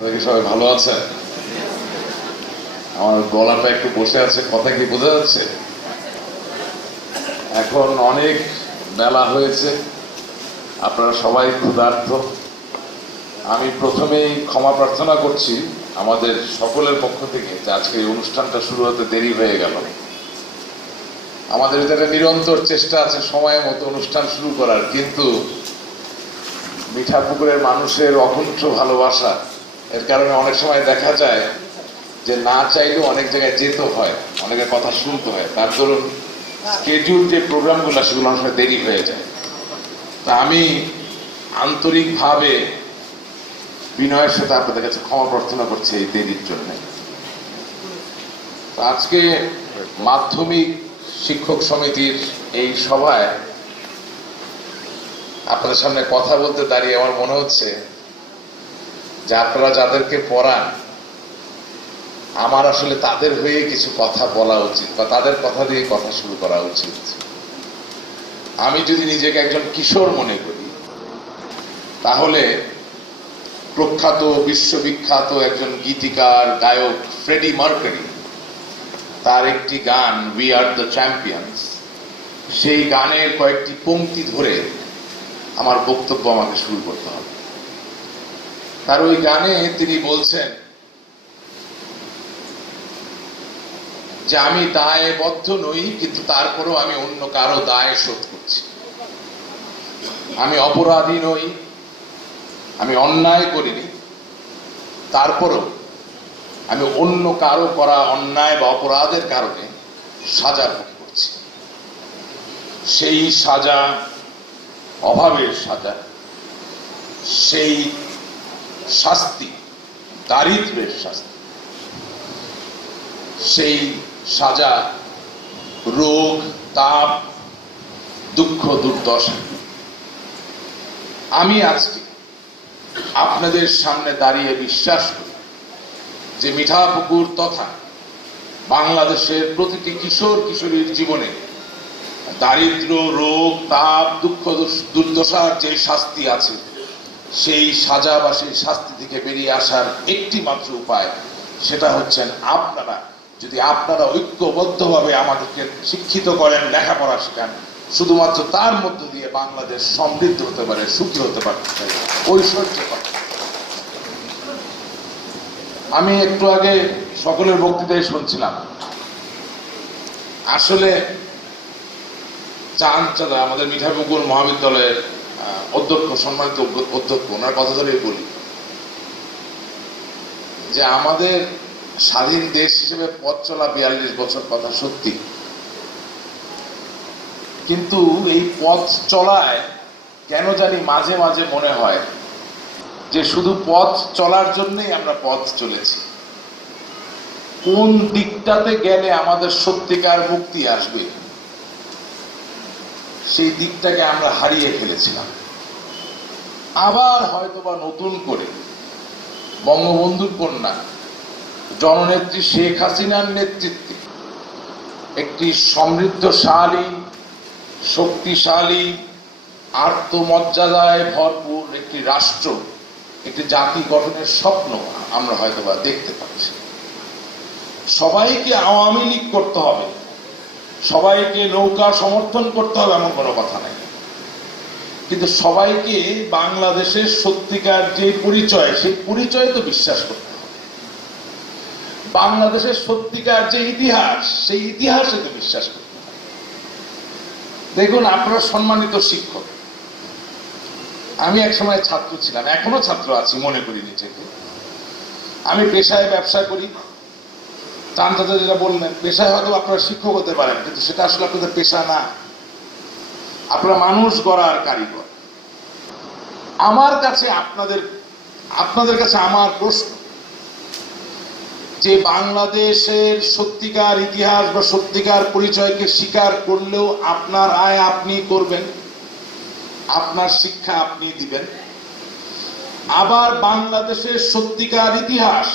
সবাই ভালো আছে? আমার গলাটা একটু বসে আছে, কথা কি বোঝা যাচ্ছে? এখন অনেক বেলা হয়েছে, আপনারা সবাই ক্ষুধার্ত। আমি প্রথমেই ক্ষমা প্রার্থনা করছি আমাদের সকলের পক্ষ থেকে যে আজকে এই অনুষ্ঠানটা শুরু হতে দেরি হয়ে গেল। আমাদের ভিতরে নিরন্তর চেষ্টা আছে সময় মতো অনুষ্ঠান শুরু করার, কিন্তু মিঠাপুকুরের মানুষের অকুণ্ঠ ভালোবাসা এর কারণে অনেক সময় দেখা যায় যে না চাইলেও অনেক জায়গায় যেতে হয়, অনেকের কথা শুনতে হয়। তার দরুন স্কেডিউল যে প্রোগ্রামগুলো সেগুলো অনেক সময় দেরি হয়ে যায়। তা আমি আন্তরিকভাবে বিনয়ের সাথে আপনাদের কাছে ক্ষমা প্রার্থনা করছি এই দেরির জন্য। আজকে মাধ্যমিক শিক্ষক সমিতির এই সভায় আপনাদের সামনে কথা বলতে দাঁড়িয়ে আমার মনে হচ্ছে যে আপনারা যাদেরকে পড়ান আমার আসলে তাদের হয়ে কিছু কথা বলা উচিত বা তাদের কথা দিয়ে কথা শুরু করা উচিত। আমি যদি নিজেকে একজন কিশোর মনে করি তাহলে প্রখ্যাত বিশ্ববিখ্যাত একজন গীতিকার গায়ক ফ্রেডি মার্কারি তার একটি গান উই আর দ্য চ্যাম্পিয়ন্স, সেই গানের কয়েকটি পংক্তি ধরে আমার বক্তব্য আমাকে শুরু করতে হবে। তার ওই গানে তিনি বলছেন যে আমি দায়বদ্ধ নই, কিন্তু তারপরেও আমি অন্য কারো দায় শোধ করছি। আমি অপরাধী নই, আমি অন্যায় করিনি, তারপরেও আমি অন্য কারো করা অন্যায় বা অপরাধের কারণে সাজা ভোগ করছি। সেই সাজা অভাবের সাজা, সেই শাস্তি দারিদ্র্যের শাস্তি, সেই সাজা রোগ তাপ দুঃখ দুর্দশা। আমি আজকে আপনাদের সামনে দাঁড়িয়ে বিশ্বাস করি যে মিঠাপুকুর তথা বাংলাদেশের প্রতিটি কিশোর কিশোরীর জীবনে দারিদ্র রোগ তাপ দুঃখ দুর্দশার যে শাস্তি আছে, সেই সাজা বা সেই শাস্তি থেকে বেরিয়ে আসার একটি মাত্র উপায়, সেটা হচ্ছেন আপনারা যদি আপনারা ঐক্যবদ্ধভাবে আমাদেরকে শিক্ষিত করেন, লেখাপড়া শেখান, শুধুমাত্র তার মধ্য দিয়ে বাংলাদেশ সমৃদ্ধ হতে পারে, সুখী হতে পারে, ঐশ্বর্য পারে। আমি একটু আগে সকলের বক্তৃতায় শুনছিলাম, আসলে চাঁদ চাঁদা আমাদের মিঠাপুকুর মহাবিদ্যালয়ের অধ্যক্ষ, সম্মানিত অধ্যক্ষ, ওনার কথা ধরেই বলি যে আমাদের স্বাধীন দেশ হিসেবে পথ চলা 42 বছর, কথা সত্যি, কিন্তু এই পথ চলায় কেন জানি মাঝে মাঝে মনে হয় যে শুধু পথ চলার জন্যই আমরা পথ চলেছি। কোন দিকটাতে গেলে আমাদের সত্যিকার মুক্তি আসবে সেই দিকটাকে আমরা হারিয়ে ফেলেছিলাম। আবার হয়তোবা নতুন করে বঙ্গবন্ধুর কন্যা জননেত্রী শেখ হাসিনার নেতৃত্বে একটি সমৃদ্ধশালী শক্তিশালী আত্মমর্যাদায় ভরপুর একটি রাষ্ট্র, একটি জাতি গঠনের স্বপ্ন আমরা হয়তোবা দেখতে পাচ্ছি। সবাইকে আওয়ামী লীগ করতে হবে, সবাইকে নৌকা সমর্থন করতে হবে এমন কোনো কথা নাই, কিন্তু সবাইকে বাংলাদেশের সত্যিকার যে পরিচয়, সেই পরিচয় তো বিশ্বাস করতে হবে। বাংলাদেশের সত্যিকার যে ইতিহাস, সেই ইতিহাসে তো বিশ্বাস করতে হবে। দেখুন, আপনারা সম্মানিত শিক্ষক, আমি এক সময় ছাত্র ছিলাম, এখনো ছাত্র আছি মনে করি নিজেকে। আমি পেশায় ব্যবসা করি। চাঁদা যেটা বললেন, পেশায় হয়তো আপনারা শিক্ষক হতে পারেন, কিন্তু সেটা আসলে আপনাদের পেশা না, আপনারা মানুষ গড়ার কারিগর। আমার কাছে আপনাদের কাছে আমার প্রশ্ন যে বাংলাদেশের সত্যিকার ইতিহাস বা সত্যিকার পরিচয়কে স্বীকার করলেও আপনার আয় আপনি করবেন, আপনার শিক্ষা আপনি দিবেন, আবার বাংলাদেশের সত্যিকার ইতিহাস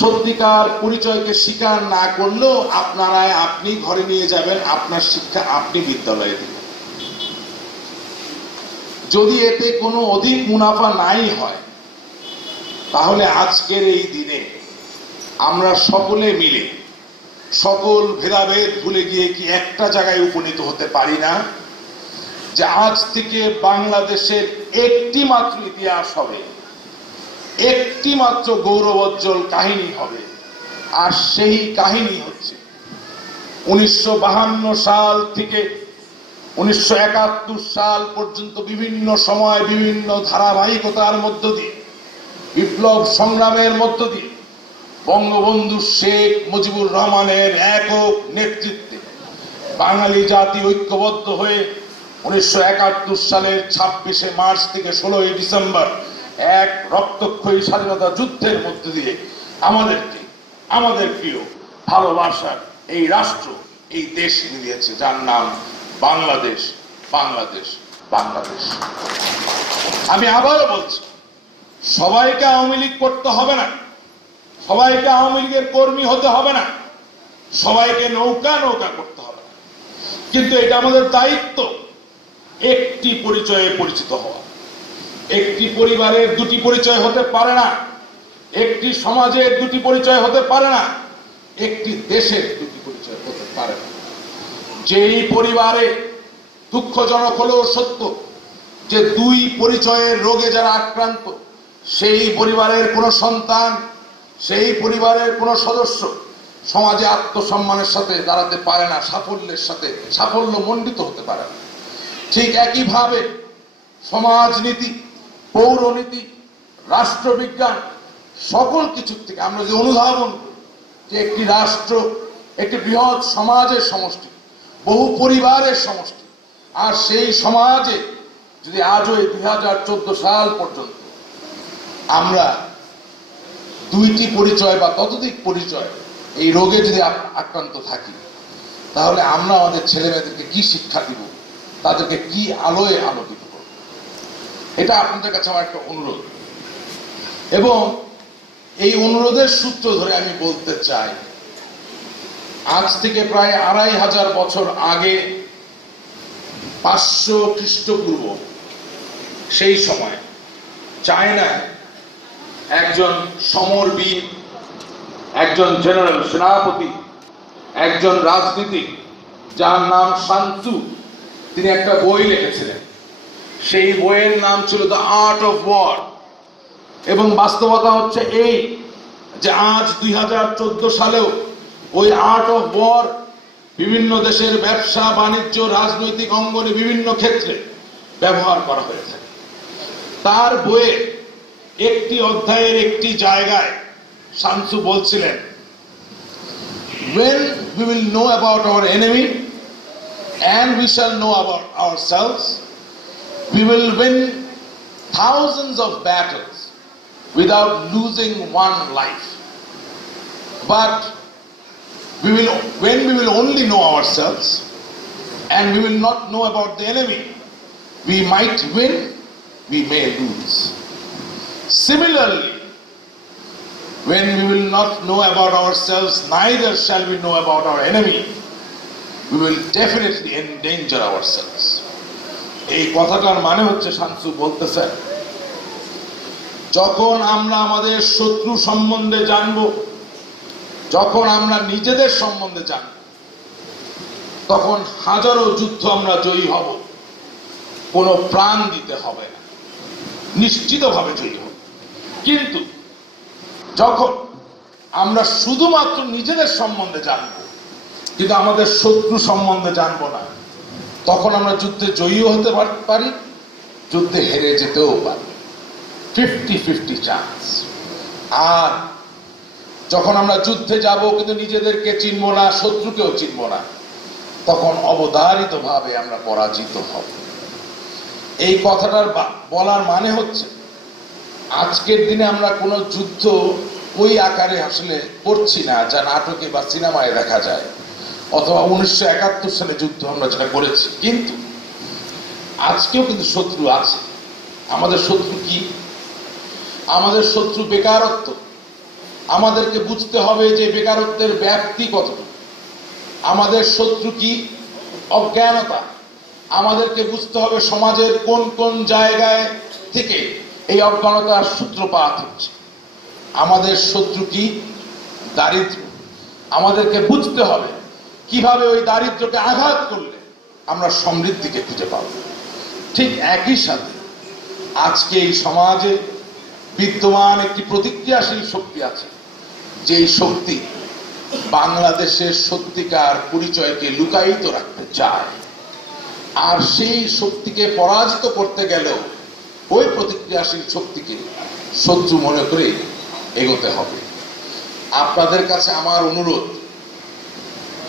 সত্যিকার পরিচয়কে স্বীকার না করলেও আপনার আয় আপনি ঘরে নিয়ে যাবেন, আপনার শিক্ষা আপনি বিদ্যালয়ে দিবেন। যদি এতে কোনো অধিক মুনাফা নাই হয় তাহলে আজকের এই দিনে আমরা সকলে মিলে সকল ভেদাভেদ ভুলে গিয়ে কি একটা জায়গায় উপনীত হতে পারি না যে আজ থেকে বাংলাদেশের একটি মাত্র ইতিহাস হবে, একটি মাত্র গৌরবোজ্জ্বল কাহিনী হবে, আর সেই কাহিনী হচ্ছে 1952 সাল থেকে 1971 সাল পর্যন্ত বিভিন্ন সময় বিভিন্ন ধারাবাহিকতার মধ্য দিয়ে বিপ্লব সংগ্রামের মধ্য দিয়ে বঙ্গবন্ধু শেখ মুজিবুর রহমানের একক নেতৃত্বে বাঙালি জাতি ঐক্যবদ্ধ হয়ে 1971 সালের 26শে মার্চ থেকে 16ই ডিসেম্বর এক রক্তক্ষয়ী স্বাধীনতা যুদ্ধের মধ্য দিয়ে আমাদের প্রিয় ভালোবাসার এই রাষ্ট্র, এই দেশ দিয়েছে, যার নাম বাংলাদেশ। বাংলাদেশ বাংলাদেশ আমি আবারও বলছি, সবাইকে আওয়ামী লীগ করতে হবে না, সবাইকে আওয়ামী লীগের কর্মী হতে হবে না, সবাইকে নৌকা নৌকা করতে হবে না, কিন্তু এটা আমাদের দায়িত্ব একটি পরিচয়ে পরিচিত হওয়া। একটি পরিবারের দুটি পরিচয় হতে পারে না, একটি সমাজের দুটি পরিচয় হতে পারে না, একটি দেশের দুটি পরিচয় হতে পারে না। যেই পরিবারে দুঃখজনক হলেও সত্য যে দুই পরিচয়ের রোগে যারা আক্রান্ত, সেই পরিবারের কোনো সন্তান, সেই পরিবারের কোনো সদস্য সমাজে আত্মসম্মানের সাথে দাঁড়াতে পারে না, সাফল্যের সাথে সাফল্য মণ্ডিত হতে পারে না। ঠিক একইভাবে সমাজনীতি, পৌরনীতি, রাষ্ট্রবিজ্ঞান সকল কিছুর থেকে আমরা যে অনুধাবন করি যে একটি রাষ্ট্র একটি বৃহৎ সমাজের সমষ্টি, বহু পরিবারের সমষ্টি, আর সেই সমাজে যদি আজও 2014 সাল পর্যন্ত আমরা দুইটি পরিচয় বা ততোধিক পরিচয় এই রোগে যদি আক্রান্ত থাকি, তাহলে আমরা আমাদের ছেলে মেয়েদেরকে কি শিক্ষা দিব, তাদেরকে কি আলোয় আলোকিত করব? এটা আপনাদের কাছে আমার একটা অনুরোধ, এবং এই অনুরোধের সূত্র ধরে আমি বলতে চাই, আজ থেকে প্রায় 2500 বছর আগে 500 খ্রিস্টপূর্ব সেই সময় চায়নায় একজন সমরবীর, একজন জেনারেল, সেনাপতি, একজন রাজনীতিক যার নাম শান্তু, তিনি একটা বই লিখেছিলেন। সেই বইয়ের নাম ছিল দ্য আর্ট অফ ওয়ার। এবং বাস্তবতা হচ্ছে এই যে আজ 2014 সালেও ওই আর্ট অফ ওয়ার বিভিন্ন দেশের ব্যবসা বাণিজ্য রাজনৈতিক অঙ্গনে বিভিন্ন ক্ষেত্রে ব্যবহার করা হয়ে থাকে। তার বইয়ে একটি অধ্যায়ের একটি জায়গায় শান্তু বলছিলেন, when we will know about our enemy and we shall know about ourselves, we will win thousands of battles without losing one life. But when we will only know ourselves and we will not know about the enemy, we might win, we may lose. Similarly, when we will not know about ourselves, neither shall we know about our enemy, we will definitely endanger ourselves. এই কথাটার মানে হচ্ছে শান্তু বলতেছে, যখন আমরা আমাদের শত্রু সম্বন্ধে জানব, যখন আমরা নিজেদের সম্বন্ধে জানব, তখন হাজারো যুদ্ধ আমরা জয়ী হব, কোনো প্রাণ দিতে হবে না, নিশ্চিতভাবে জয়ী হব। কিন্তু যখন আমরা শুধুমাত্র নিজেদের সম্বন্ধে জানব কিন্তু আমাদের শত্রু সম্বন্ধে জানবো না, তখন আমরা যুদ্ধে জয়ীও হতে পারি, যুদ্ধে হেরে যেতেও পারি। 50-50 চান্স। আর যখন আমরা যুদ্ধে যাব কিন্তু নিজেদেরকে চিনব না, শত্রুকেও চিনব না, তখন অবধারিতভাবে আমরা পরাজিত হব। এই কথাটার বলার মানে হচ্ছে, আজকের দিনে আমরা কোনো যুদ্ধ ওই আকারে আসলে করছি না যা নাটকে বা সিনেমায় দেখা যায়, অথবা 1971 সালে যুদ্ধ আমরা যেটা করেছি। কিন্তু আজকেও কিন্তু শত্রু আছে। আমাদের শত্রু কি? আমাদের শত্রু বেকারত্ব। আমাদেরকে বুঝতে হবে যে বেকারত্বের ব্যাপ্তি কতটুকু। আমাদের শত্রু কি? অজ্ঞানতা। আমাদেরকে বুঝতে হবে সমাজের কোন কোন জায়গায় থেকে এই অজ্ঞানতার সূত্রপাত হচ্ছে। আমাদের শত্রু কি? দারিদ্র। আমাদেরকে বুঝতে হবে কিভাবে ওই দারিদ্রকে আঘাত করলে আমরা সমৃদ্ধিকে খুঁজে পাব। ঠিক একই সাথে আজকে এই সমাজে বিদ্যমান একটি প্রতিক্রিয়াশীল শক্তি আছে, যেই শক্তি বাংলাদেশের সত্যিকার পরিচয়কে লুকায়িত রাখতে চায়। আর সেই শক্তিকে পরাজিত করতে গেলেও ওই প্রতিক্রিয়াশীল শক্তিকে শত্রু মনে করে এগোতে হবে। আপনাদের কাছে আমার অনুরোধ,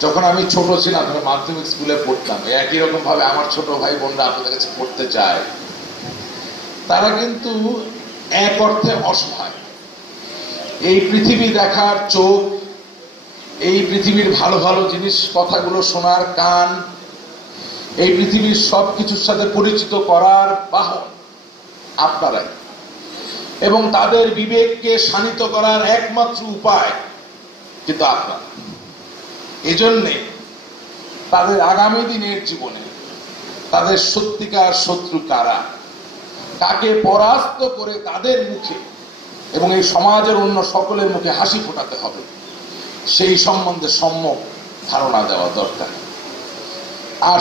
যখন আমি ছোট ছিলাম, ধরো মাধ্যমিক স্কুলে পড়তাম, একই রকম ভাবে আমার ছোট ভাই বোনরা আপনাদের কাছে পড়তে চায়, তারা কিন্তু এক অর্থে অসহায়। এই পৃথিবী দেখার চোখ, এই পৃথিবীর ভালো ভালো জিনিস কথাগুলো শোনার কান, এই পৃথিবীর সবকিছুর সাথে পরিচিত করার বাহন আপনারাই, এবং তাদের বিবেককে শানিত করার একমাত্র উপায় কিন্তু আপনারা। এজন্যে তাদের আগামী দিনের জীবনে তাদের সত্যিকার শত্রু কারা, কাকে পরাস্ত করে তাদের মুখে এবং এই সমাজের অন্য সকলের মুখে হাসি ফোটাতে হবে, সেই সম্বন্ধে সম্যক ধারণা দেওয়া দরকার। আর